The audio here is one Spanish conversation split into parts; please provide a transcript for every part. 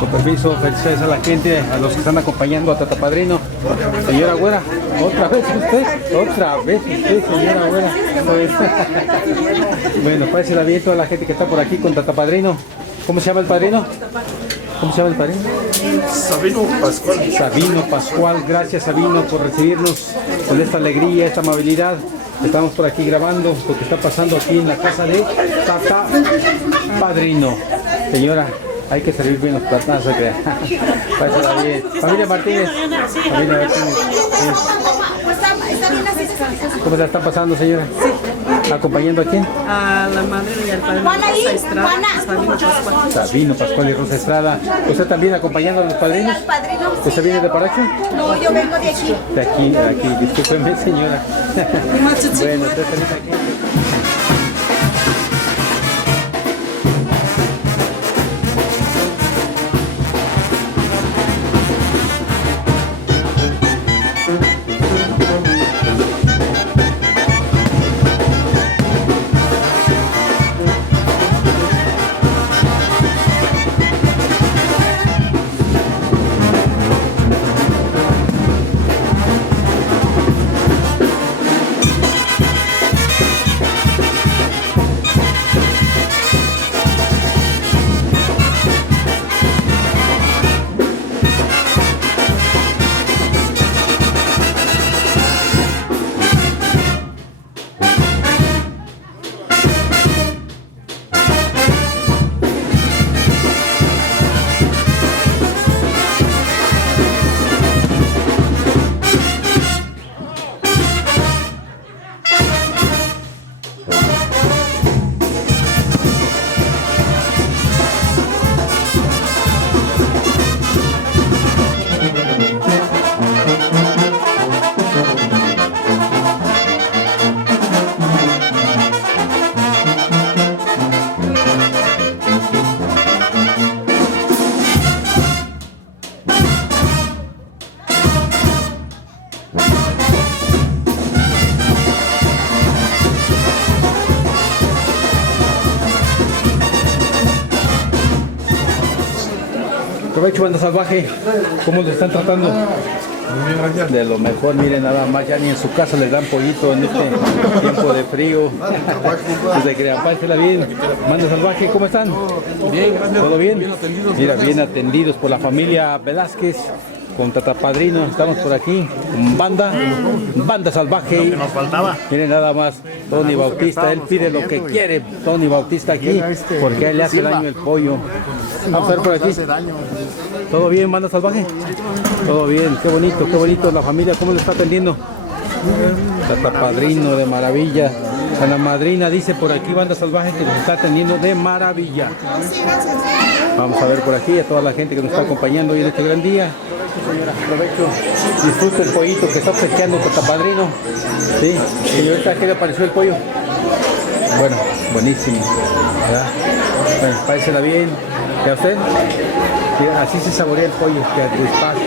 Con permiso, felicidades a la gente, a los que están acompañando a Tata Padrino. Señora Güera, otra vez usted, señora Güera. Bueno, pásela bien toda la gente que está por aquí con Tata Padrino. ¿Cómo se llama el padrino? ¿Cómo se llama el padrino? Sabino Pascual. Sabino Pascual, gracias Sabino por recibirnos con esta alegría, esta amabilidad. Estamos por aquí grabando lo que está pasando aquí en la casa de Tata Padrino. Señora, hay que servir bien los platos, ¿no? Pásala bien. Familia Martínez. Familia Martínez. ¿Cómo se la están pasando, señora? Sí. ¿Acompañando a quién? A la madre y al padre Rosa Estrada, Sabino Pascual. Sabino Pascual y Rosa Estrada. ¿Usted también acompañando a los padrinos? ¿Usted viene de Paracho? No, yo vengo de aquí. De aquí. Discúlpeme, señora. Bueno, usted también aquí. Provecho, banda salvaje. ¿Cómo le están tratando? Muy bien, gracias. De lo mejor, miren, nada más, ya ni en su casa les dan pollito en este tiempo de frío. Pues de crean, pásela bien. Banda salvaje, ¿cómo están? Bien, gracias. ¿Todo bien? Bien atendidos. Mira, Gracias. bien atendidos por la familia Velázquez, con Tata Padrino. Estamos por aquí, con banda salvaje. Nos faltaba. Miren nada más, Tony Bautista, él pide lo que quiere, Tony Bautista aquí, porque a él le hace daño el pollo. Vamos a ver por aquí. ¿Todo bien, banda salvaje? Todo bien, qué bonito, la familia, ¿cómo le está atendiendo? Tata Padrino, de maravilla. A la madrina dice por aquí, banda salvaje, que nos está atendiendo de maravilla. Vamos a ver por aquí a toda la gente que nos está acompañando hoy en este gran día. Provecho. Disfruta el pollito que está pescando Tata Padrino. Sí, señorita, ¿qué le pareció el pollo? Bueno, buenísimo. ¿Verdad? Bueno, páresela bien. ¿Y a usted? Sí, así se saborea el pollo, que despacio.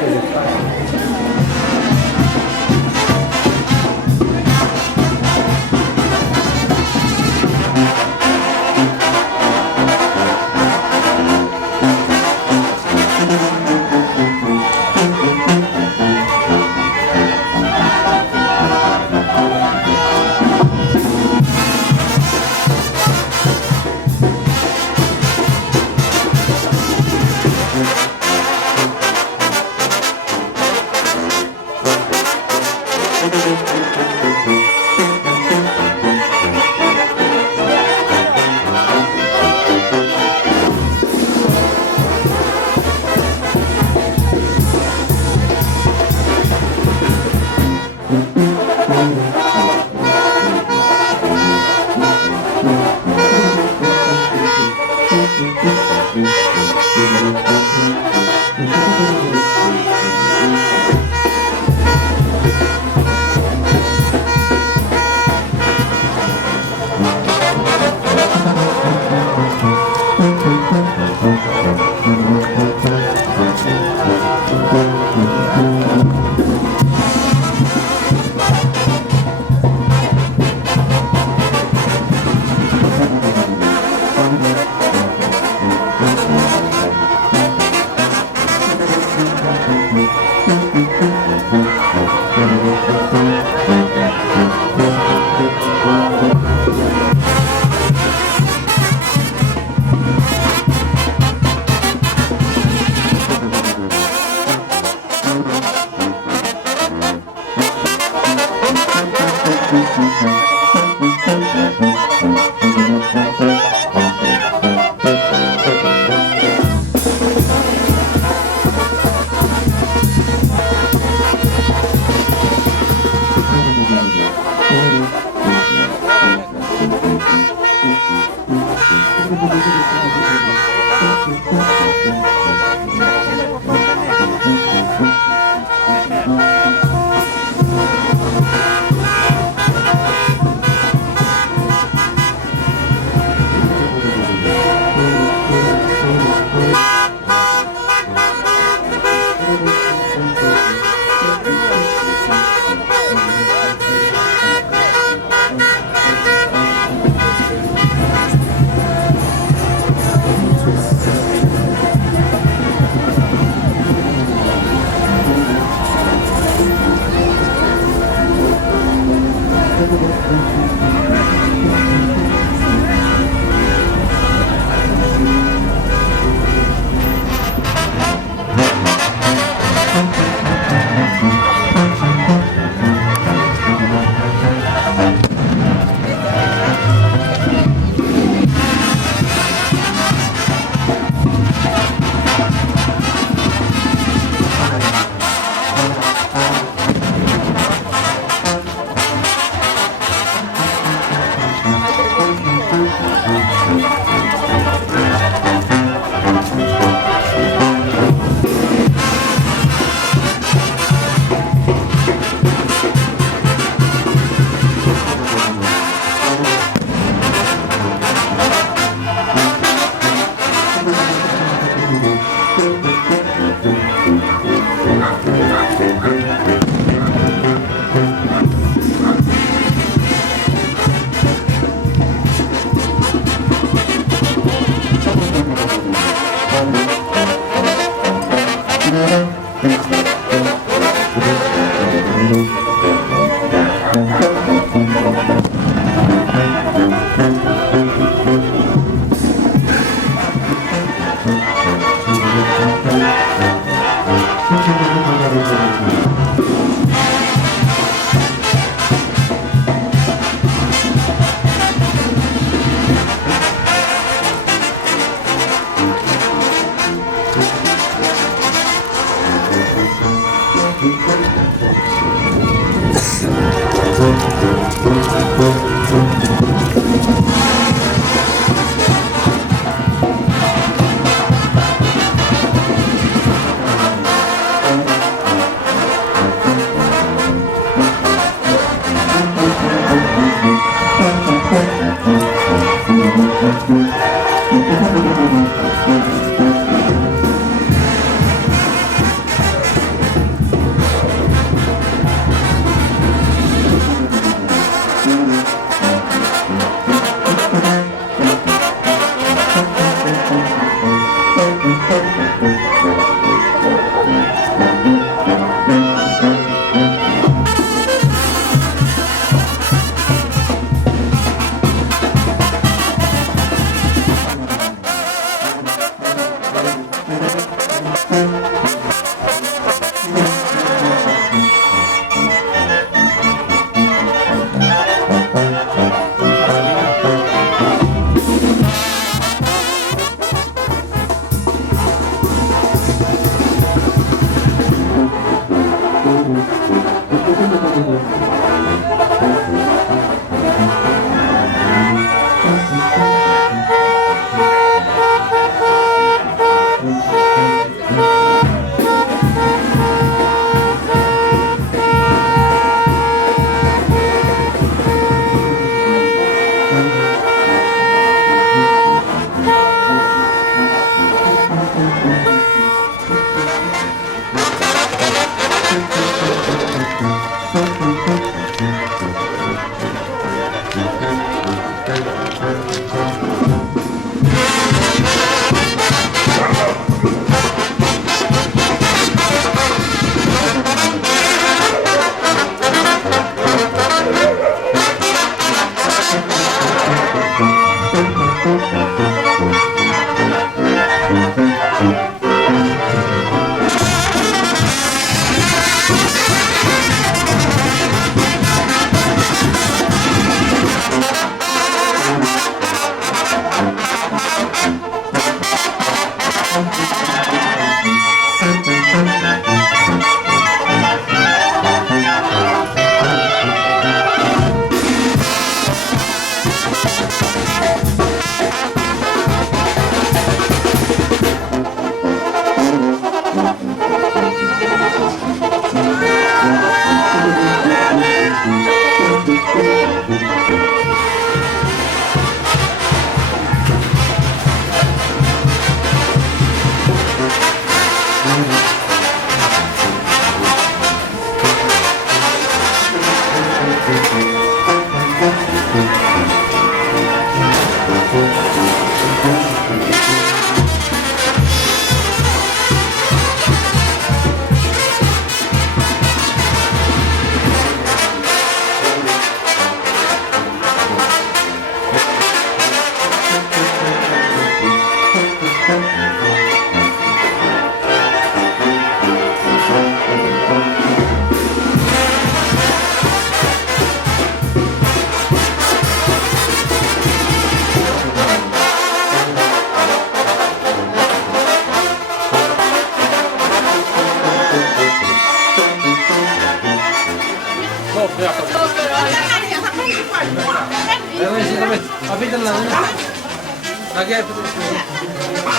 Papita la una. Aquí hay.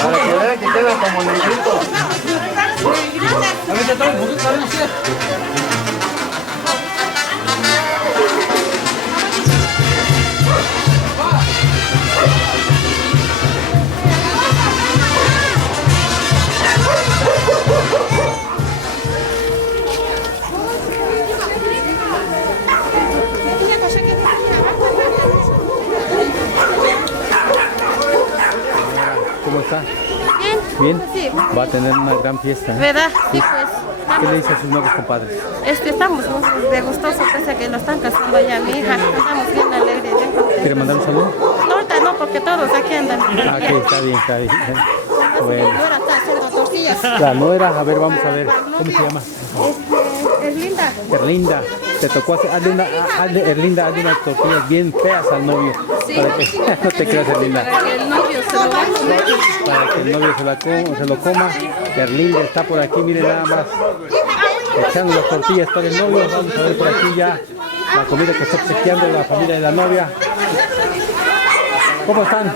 Para que vean que queda como negrito. A ver, te trae un poquito, ¿sabes? ¿Cómo está? Bien. ¿Bien? Sí. Va a tener una gran fiesta. ¿Eh? ¿Verdad? Sí, pues. ¿Qué le dice a sus nuevos compadres? Estamos muy de gustoso, pese a que lo están casando ya mi hija. Estamos bien alegres. Bien contentos. ¿Quiere mandar un saludo? No, ahorita no, porque todos aquí andan. Ah, ok, está bien, está bien. Bueno. Ahora está haciendo tortillas. La nuera, a ver, vamos a ver. ¿Cómo se llama? Es linda. Erlinda. Te tocó hacer, Erlinda, hazle unas tortillas bien feas al novio. Para que, no te creas, Erlinda. Para que el novio se lo va a comer. Para que el novio se lo coma. Erlinda está por aquí, miren nada más. Echando las tortillas para el novio. Vamos a ver por aquí ya la comida que está obsequiando la familia de la novia. ¿Cómo están?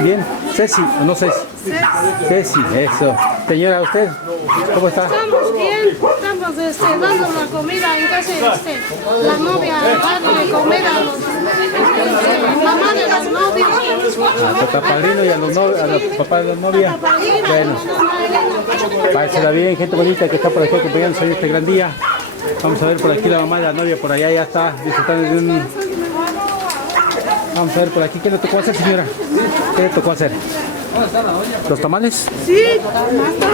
¿Bien? ¿Ceci o no Ceci? Ceci, eso. Señora, ¿usted? ¿Cómo está? Estamos bien, estamos dando la comida en casa de la novia, darle comida a los mamá de los novios. A los padrinos y a los papás de la novia. Bueno, pársela bien, gente bonita que está por aquí acompañándonos hoy este gran día. Vamos a ver por aquí la mamá de la novia, por allá ya está disfrutando de un... Vamos a ver por aquí, ¿qué le tocó hacer, señora? ¿Qué le tocó hacer? ¿Los tamales? Sí,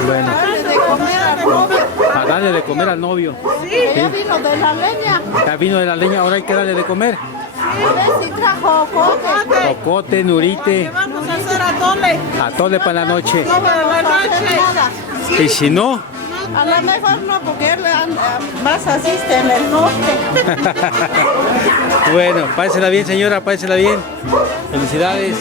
Bueno, darle de comer al novio. a darle de comer al novio. Sí, ya vino de la leña. Ya vino de la leña, ahora hay que darle de comer. Sí, sí trajo coque. Cocote, nurite, Vamos a hacer atole. atole para la noche. No para la noche. Y si no, A lo mejor no, porque él más asiste en el norte. bueno, pásela bien, señora, pásela bien. Felicidades.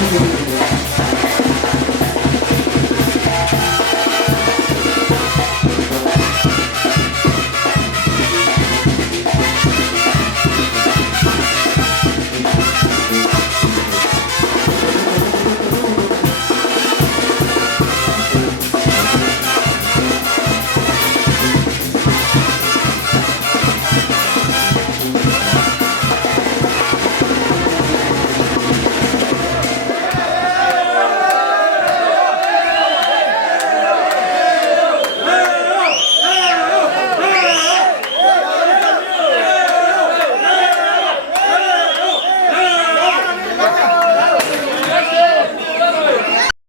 Gracias.